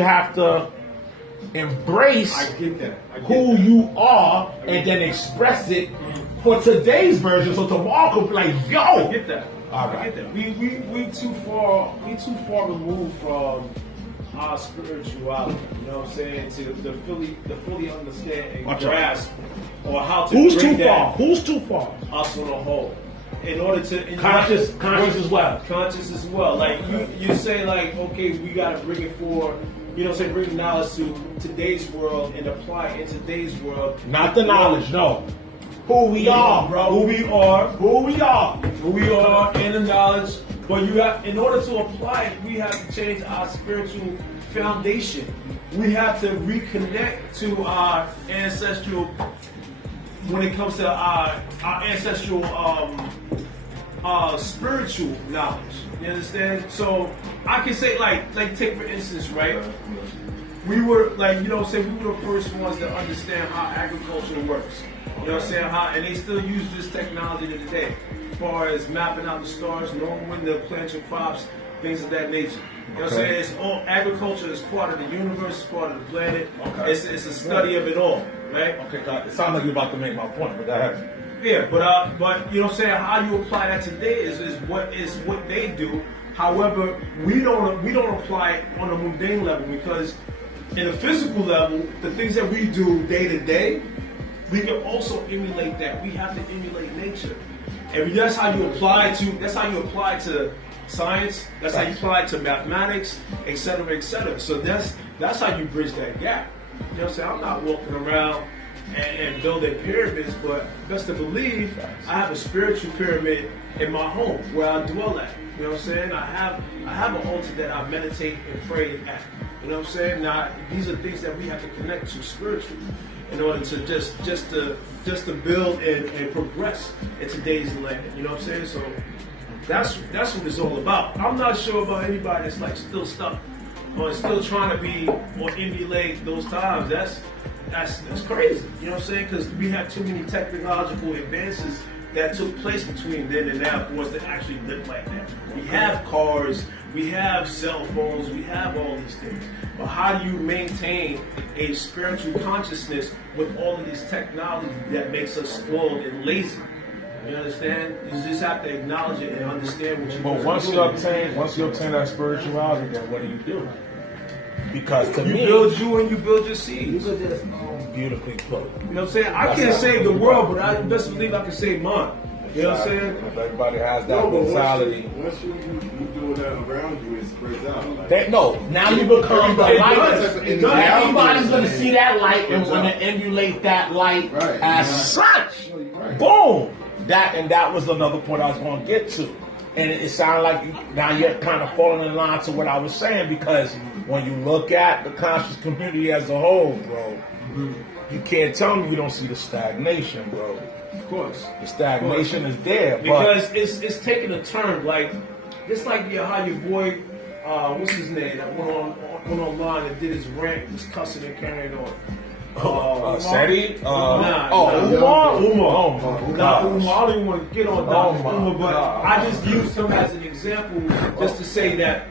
have to embrace I get that. who you are and then express it for today's version. So tomorrow could be like, yo. I get that. All I right. get that. We too far removed from our spirituality. You know what I'm saying? To fully understand and grasp or how to Who's bring too far? that Who's too far? us on a whole. In order to Conscious as well. Conscious as well. Like you say, like, okay, we gotta bring it for, you know, say bring knowledge to today's world and apply it in today's world. Not the knowledge, no. Who we are, bro. Who we are. Who we are. Who we are and the knowledge. But you have, in order to apply it, we have to change our spiritual foundation. We have to reconnect to our ancestral, when it comes to our ancestral spiritual knowledge. You understand? So I can say, like take for instance, right? We were like, you know what I'm saying, we were the first ones to understand how agriculture works. You know what I'm saying? And they still use this technology to today, as far as mapping out the stars, knowing when to plant your crops, things of that nature. You know what I'm saying? It's all, agriculture is part of the universe, it's part of the planet. Okay. It's a study of it all, right? Okay, it sounds like you're about to make my point, but go ahead. Yeah, but you know what I'm saying, how you apply that today is what they do. However, we don't apply it on a mundane level, because in a physical level, the things that we do day to day, we can also emulate that. We have to emulate nature. And that's how you apply to science, that's how you apply it to mathematics, et cetera, et cetera. So that's how you bridge that gap. You know what I'm saying? I'm not walking around and building pyramids, but best to believe I have a spiritual pyramid in my home where I dwell at. You know what I'm saying? I have an altar that I meditate and pray at. You know what I'm saying? Now these are things that we have to connect to spiritually in order to just to build and progress in today's land. You know what I'm saying? So that's what it's all about. I'm not sure about anybody that's like still stuck or still trying to be or emulate those times. That's crazy. You know what I'm saying? Because we have too many technological advances that took place between then and now for us to actually live like that. We have cars, we have cell phones, we have all these things. But how do you maintain a spiritual consciousness with all of these technology that makes us spoiled and lazy? You understand? You just have to acknowledge it and understand what you're doing. But once you obtain that spirituality, then what do you do? Because to you me, build you and you build your seeds. Beautifully put. You know what I'm saying? I can't save the world, but I best believe I can save mine. You know what I'm saying? If everybody has that mentality. Once you do that around you, it spreads out. Now you become the light. Everybody's going to Yeah. see that light and want to emulate that light as such. Right. Boom. That was another point I was going to get to. And it sounded like now you're kind of falling in line to what I was saying, because when you look at the conscious community as a whole, bro, you can't tell me you don't see the stagnation, bro. Of course. The stagnation is there. Because it's taking a turn, like just like how your boy, what's his name, that went online and did his rant, was cussing and carrying on. Seti? Umar. Umar. I don't even want to get on Umar, but God. I just used him as an example just to say that,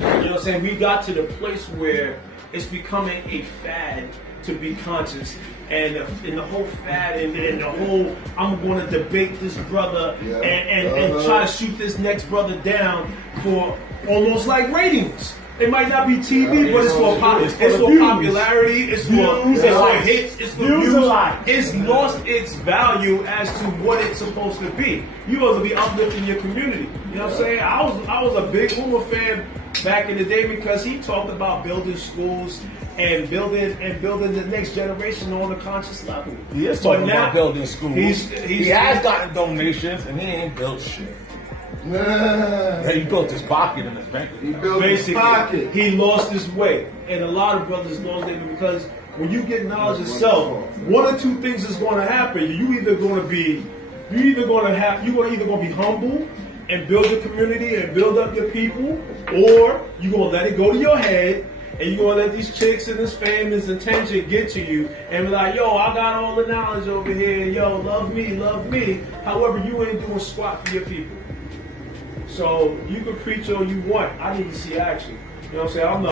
you know what I'm saying, we got to the place where it's becoming a fad to be conscious, and the whole fad and the whole I'm going to debate this brother and try to shoot this next brother down for almost like ratings. It might not be TV, but it's for popularity, it's for hits, it's for views. It's lost its value as to what it's supposed to be. You're supposed to be uplifting your community. You know what I'm saying? I was a big Umar fan back in the day because he talked about building schools and building the next generation on a conscious level. He is talking about building schools. He has gotten donations and he ain't built shit. He built his pocket in his bank. He built his pocket. He lost his way, and a lot of brothers lost their way because when you get knowledge of self, one or two things is going to happen. You're either going to be humble and build your community and build up your people, or you're going to let it go to your head. And you're going to let these chicks and this fame and this attention get to you and be like, yo, I got all the knowledge over here. Yo, love me, love me. However, you ain't doing squat for your people. So you can preach all you want. I need to see action. You know what I'm saying? I'm not